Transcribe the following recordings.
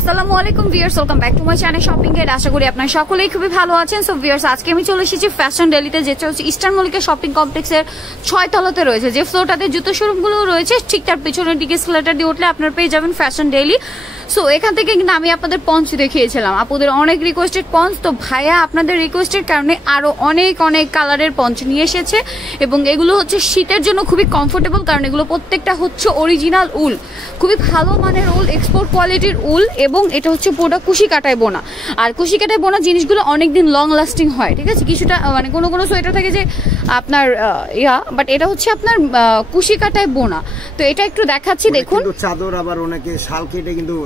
আসসালামু আলাইকুম viewers, welcome back to my channel shopping guide. আশা করি আপনারা সকলেই খুবই ভালো আছেন। সো ভিউয়ার্স, আজকে আমি চলে এসেছি ফ্যাশন ডেলিতে, যেটা হচ্ছে ইস্টার্ন মল্লিকা শপিং কমপ্লেক্সের 6 তলাতে রয়েছে। যে ফ্লোরটাতে জুতো শোরুমগুলো রয়েছে, ঠিক তার পিছনের দিকে স্কেলেটর দিয়ে উঠলে আপনারা পেয়ে যাবেন ফ্যাশন ডেলি। সো এখান থেকে কিন্তু আমি আপনাদের পঞ্চ দেখিয়েছিলাম, আপুদের অনেক রিকোয়েস্টেড পঞ্চ। তো ভাইয়া আপনাদের রিকোয়েস্টের কারণে আরো অনেক কালারের পঞ্চ নিয়ে এসেছে, এবং এগুলো হচ্ছে শীতের জন্য খুবই কমফোর্টেবল, কারণ এগুলো প্রত্যেকটা হচ্ছে অরিজিনাল উল, খুবই ভালো মানের উল, এক্সপোর্ট কোয়ালিটির উল, এবং এটা হচ্ছে পুরোটা কুশি কাটায় বোনা। আর কুশি কাটায় বোনা জিনিসগুলো অনেকদিন লং লাস্টিং হয়, ঠিক আছে। কিছুটা মানে কোনো সোয়েটার থাকে যে আপনার বাট এটা হচ্ছে আপনার কুশি কাটায় বোনা। তো এটা একটু দেখাচ্ছি, দেখুন। চাদর আবার অনেকে শাল কেটে কিন্তু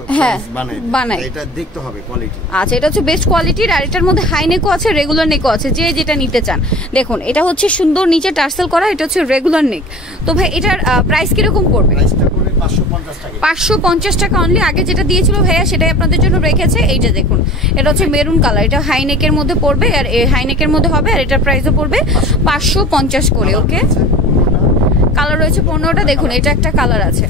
বানায়, এটা দেখতে হবে কোয়ালিটি। আচ্ছা, এটা হচ্ছে বেস্ট কোয়ালিটির, আর এটার মধ্যে হাই নেকও আছে, রেগুলার নেকও আছে, যে যেটা নিতে চান। দেখুন, এটা হচ্ছে সুন্দর নিচে টার্সেল করা, এটা হচ্ছে রেগুলার নেক। তো ভাই এটার প্রাইস কিরকম পড়বে? 550 টাকা অনলি। আগে যেটা দিয়েছিল ভাইয়া সেটাই আপনাদের জন্য রেখেছে। এইটা দেখুন, এটা হচ্ছে মেরুন কালার, এটা হাই নেকের মধ্যে পড়বে, আর হাই নেকের মধ্যে হবে, আর এটার প্রাইসও পড়বে 550 করে। ওকে, কালার রয়েছে 15টা। দেখুন, এটা একটা কালার আছে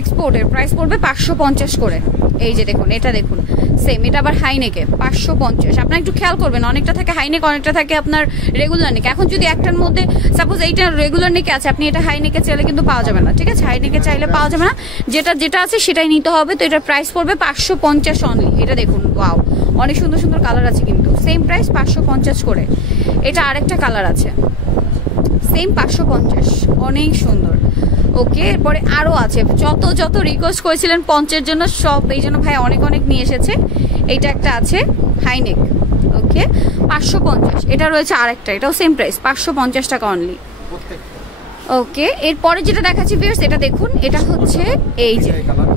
এক্সপোর্টের, প্রাইস পড়বে 550 করে। এই যে দেখুন, এটা দেখুন সেম, এটা আবার হাই নেকে 550। আপনারা একটু খেয়াল করবেন, অনেকটা থাকে হাই নেক, অনেকটা থাকে আপনার রেগুলার নেক। এখন যদি একটার মধ্যে সাপোজ এইটা রেগুলার নেকে আছে, আপনি এটা হাই নেকে চাইলে কিন্তু পাওয়া যাবে না, ঠিক আছে। হাই নেকে চাইলে পাওয়া যাবে না, যেটা আছে সেটাই নিতে হবে। তো এটার প্রাইস পড়বে 550 অনলি। এটা দেখুন, ওয়াও, অনেক সুন্দর সুন্দর কালার আছে, কিন্তু সেম প্রাইস 550 করে। এটা আরেকটা কালার আছে, সেম 550, অনেক সুন্দর। ওকে, এরপরে আরো আছে, যত রিকোয়েস্ট করেছিলেন পঞ্চের জন্য সব, এই জন্য ভাই অনেক নিয়ে এসেছে। এইটা একটা আছে হাইনেক, ওকে 550। এটা রয়েছে আরেকটা, এটাও সেম প্রাইস 550 টাকা অনলি। ওকে, এরপরে যেটা দেখাচ্ছি ভিউয়ার্স, এটা দেখুন, এটা হচ্ছে এই যে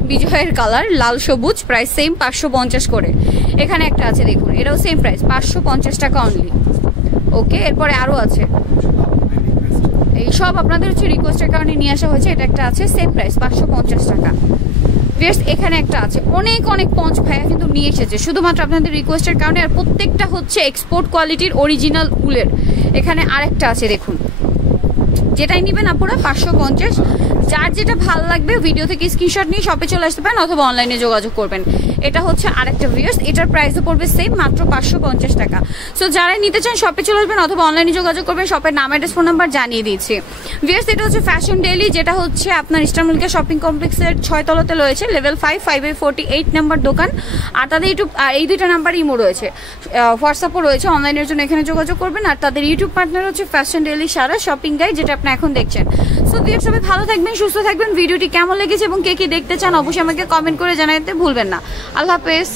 বিজয়ের কালার, লাল সবুজ, প্রাইস সেম 550 করে। এখানে একটা আছে দেখুন, এটাও সেম প্রাইস 550 টাকা অনলি। ওকে, এরপরে আরো আছে, এই সব আপনাদের হচ্ছে রিকোয়েস্টের কারণে নিয়ে আসা হয়েছে। এটা একটা আছে সেম প্রাইস 550 টাকা। বেশ, এখানে একটা আছে, অনেক পঞ্চ ভাইয়া কিন্তু নিয়ে এসেছে শুধুমাত্র আপনাদের রিকোয়েস্টের কারণে, আর প্রত্যেকটা হচ্ছে এক্সপোর্ট কোয়ালিটির অরিজিনাল উলের। এখানে আরেকটা আছে দেখুন, যেটাই নেবেন আপনারা 550। যার যেটা ভালো লাগবে ভিডিও থেকে স্ক্রিনশট নিয়ে শপে চলে আসতে পারেন, অথবা অনলাইনে যোগাযোগ করবেন। এটা হচ্ছে আরেকটা ভিউয়ার্স, এটার প্রাইসও পড়বে সেম, মাত্র 550 টাকা। সো যারাই নিতে চান শপে চলে আসবেন, অথবা অনলাইনে যোগাযোগ করবেন। শপের নাম, অ্যাড্রেস, ফোন নাম্বার জানিয়ে দিচ্ছি। ভিউয়ার্স, এটা হচ্ছে ফ্যাশন ডেলি, যেটা হচ্ছে আপনার ইস্টার্ন মল্লিকা শপিং কমপ্লেক্সের 6 তলাতে রয়েছে, লেভেল 5/48 নাম্বার দোকান। আর তাদের ইউটিউব, আর এই দুইটা নাম্বার ইমো রয়েছে, হোয়াটসঅ্যাপও রয়েছে, অনলাইনের জন্য এখানে যোগাযোগ করবেন। আর তাদের ইউটিউব পার্টনার হচ্ছে ফ্যাশন ডেলি সারা শপিং গাইড, যেটা আপনি এখন দেখছেন। সো ভিউয়ার্স, সবাই ভালো থাকবেন, সুস্থ থাকবেন। ভিডিওটি কেমন লেগেছে এবং কে দেখতে চান অবশ্যই আমাকে কমেন্ট করে জানাতে ভুলবেন না। আল্লাহ হাফেজ।